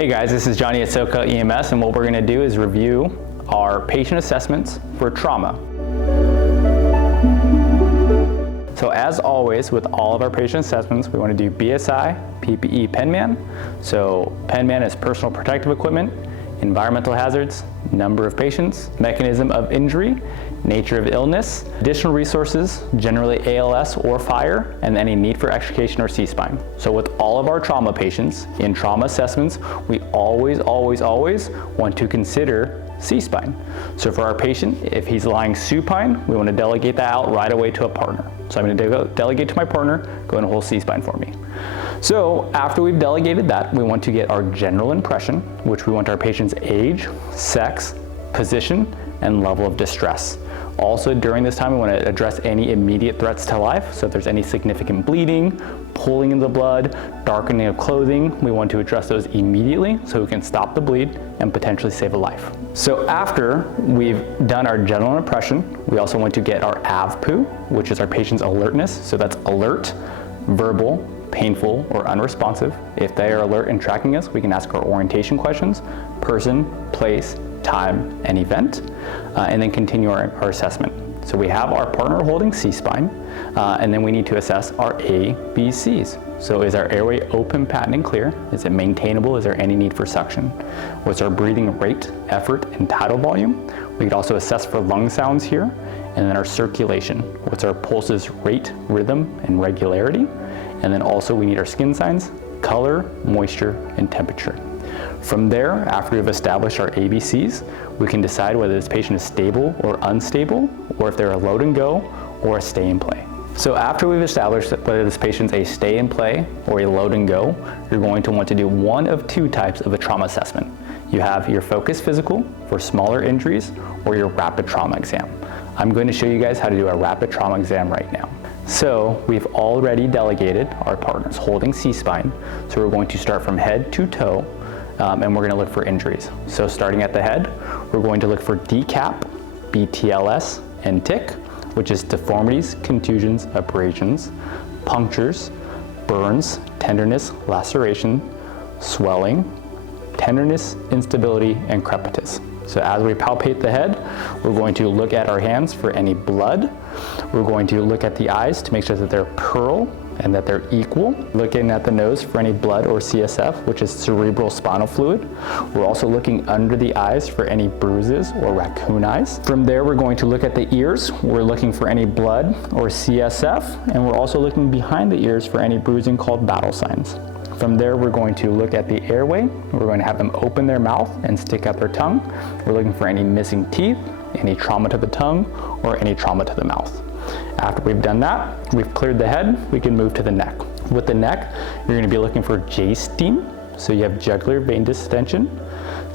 Hey guys, this is Johnny at SoCal EMS, and what we're going to do is review our patient assessments for trauma. So as always, with all of our patient assessments, we want to do BSI, PPE, PenMan. So PenMan is personal protective equipment, environmental hazards, number of patients, mechanism of injury, nature of illness, additional resources, generally ALS or fire, and any need for extrication or C-spine. So with all of our trauma patients in trauma assessments, we always want to consider C-spine. So for our patient, if he's lying supine, we want to delegate that out right away to a partner. So I'm going to delegate to my partner, go in a whole C-spine for me. So after we've delegated that, we want to get our general impression, which we want our patient's age, sex, position, and level of distress. Also during this time, we want to address any immediate threats to life. So if there's any significant bleeding, pooling in the blood, darkening of clothing, we want to address those immediately so we can stop the bleed and potentially save a life. So after we've done our general impression, we also want to get our AVPU, which is our patient's alertness. So that's alert, verbal, painful, or unresponsive. If they are alert and tracking us, we can ask our orientation questions, person, place, time, and event, and then continue our assessment. So we have our partner holding C-spine, and then we need to assess our ABCs. So is our airway open, patent, and clear? Is it maintainable? Is there any need for suction? What's our breathing rate, effort, and tidal volume? We could also assess for lung sounds here, and then our circulation. What's our pulses rate, rhythm, and regularity? And then also we need our skin signs, color, moisture, and temperature. From there, after we've established our ABCs, we can decide whether this patient is stable or unstable, or if they're a load and go or a stay and play. So after we've established whether this patient's a stay and play or a load and go, you're going to want to do one of two types of a trauma assessment. You have your focus physical for smaller injuries or your rapid trauma exam. I'm going to show you guys how to do a rapid trauma exam right now. So we've already delegated our partners holding C-spine, so we're going to start from head to toe, and we're going to look for injuries. So starting at the head, we're going to look for DCAP, BTLS, and TIC, which is deformities, contusions, abrasions, punctures, burns, tenderness, laceration, swelling, tenderness, instability, and crepitus. So as we palpate the head, we're going to look at our hands for any blood. We're going to look at the eyes to make sure that they're pearl and that they're equal. Looking at the nose for any blood or CSF, which is cerebral spinal fluid. We're also looking under the eyes for any bruises or raccoon eyes. From there, we're going to look at the ears. We're looking for any blood or CSF, and we're also looking behind the ears for any bruising called battle signs. From there, we're going to look at the airway. We're going to have them open their mouth and stick out their tongue. We're looking for any missing teeth, any trauma to the tongue, or any trauma to the mouth. After we've done that, we've cleared the head, we can move to the neck. With the neck, you're going to be looking for J-steam. So you have jugular vein distension,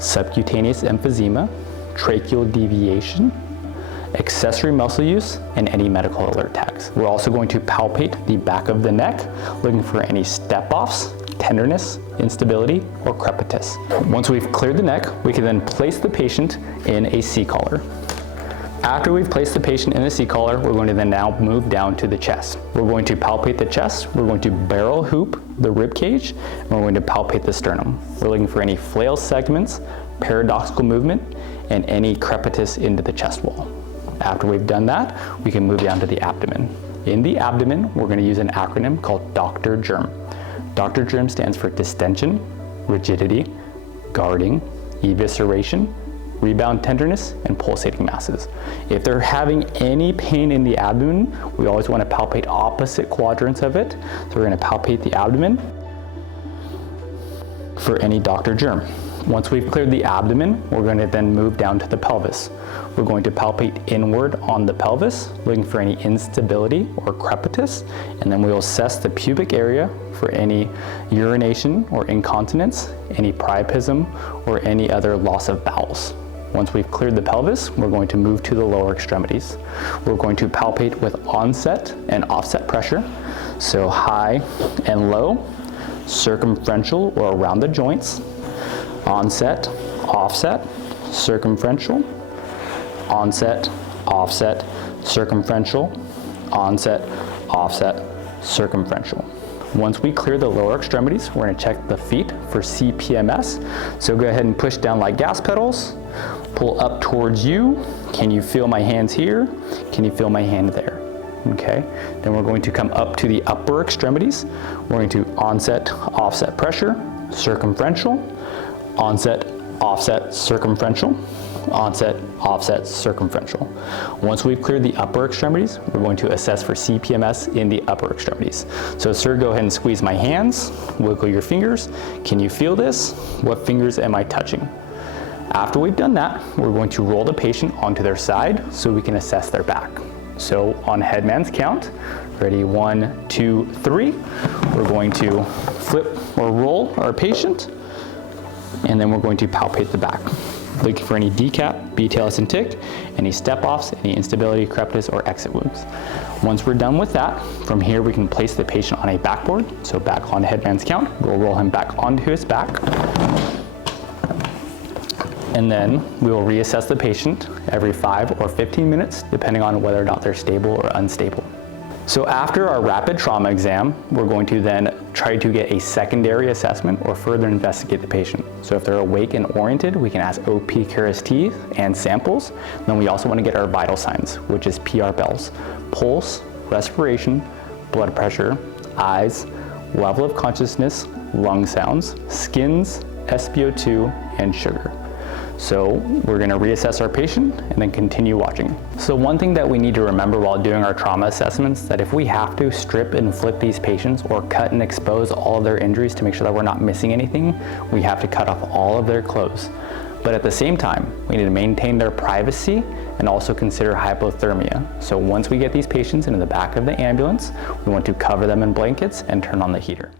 subcutaneous emphysema, tracheal deviation, accessory muscle use, and any medical alert tags. We're also going to palpate the back of the neck, looking for any step-offs, tenderness, instability, or crepitus. Once we've cleared the neck, we can then place the patient in a C-collar. After we've placed the patient in the C-collar, we're going to then now move down to the chest. We're going to palpate the chest, we're going to barrel hoop the rib cage, and we're going to palpate the sternum. We're looking for any flail segments, paradoxical movement, and any crepitus into the chest wall. After we've done that, we can move down to the abdomen. In the abdomen, we're going to use an acronym called Dr.GERM. Dr.GERM stands for distension, rigidity, guarding, evisceration, rebound tenderness, and pulsating masses. If they're having any pain in the abdomen, we always want to palpate opposite quadrants of it. So we're going to palpate the abdomen for any Dr.GERM. Once we've cleared the abdomen, we're going to then move down to the pelvis. We're going to palpate inward on the pelvis, looking for any instability or crepitus, and then we will assess the pubic area for any urination or incontinence, any priapism, or any other loss of bowels. Once we've cleared the pelvis, we're going to move to the lower extremities. We're going to palpate with onset and offset pressure, so high and low, circumferential or around the joints, onset, offset, circumferential, onset, offset, circumferential, onset, offset, circumferential. Once we clear the lower extremities, we're gonna check the feet for CPMS. So go ahead and push down like gas pedals, pull up towards you. Can you feel my hands here? Can you feel my hand there? Okay, then we're going to come up to the upper extremities. We're going to onset, offset pressure, circumferential, onset, offset, circumferential, onset, offset, circumferential. Once we've cleared the upper extremities, we're going to assess for CPMS in the upper extremities. So sir, go ahead and squeeze my hands, wiggle your fingers. Can you feel this? What fingers am I touching? After we've done that, we're going to roll the patient onto their side so we can assess their back. So on headman's count, ready, 1, 2, 3, we're going to flip or roll our patient, and then we're going to palpate the back. Looking for any decap, BTLS and tick, any step-offs, any instability, crepitus, or exit wounds. Once we're done with that, from here we can place the patient on a backboard. So back on headman's count, we'll roll him back onto his back. And then we will reassess the patient every 5 or 15 minutes, depending on whether or not they're stable or unstable. So after our rapid trauma exam, we're going to then try to get a secondary assessment or further investigate the patient. So if they're awake and oriented, we can ask OP-QRST and samples. Then we also want to get our vital signs, which is PR-BELS, pulse, respiration, blood pressure, eyes, level of consciousness, lung sounds, skins, SpO2, and sugar. So we're going to reassess our patient and then continue watching. So one thing that we need to remember while doing our trauma assessments, that if we have to strip and flip these patients or cut and expose all of their injuries to make sure that we're not missing anything, we have to cut off all of their clothes. But at the same time, we need to maintain their privacy and also consider hypothermia. So once we get these patients into the back of the ambulance, we want to cover them in blankets and turn on the heater.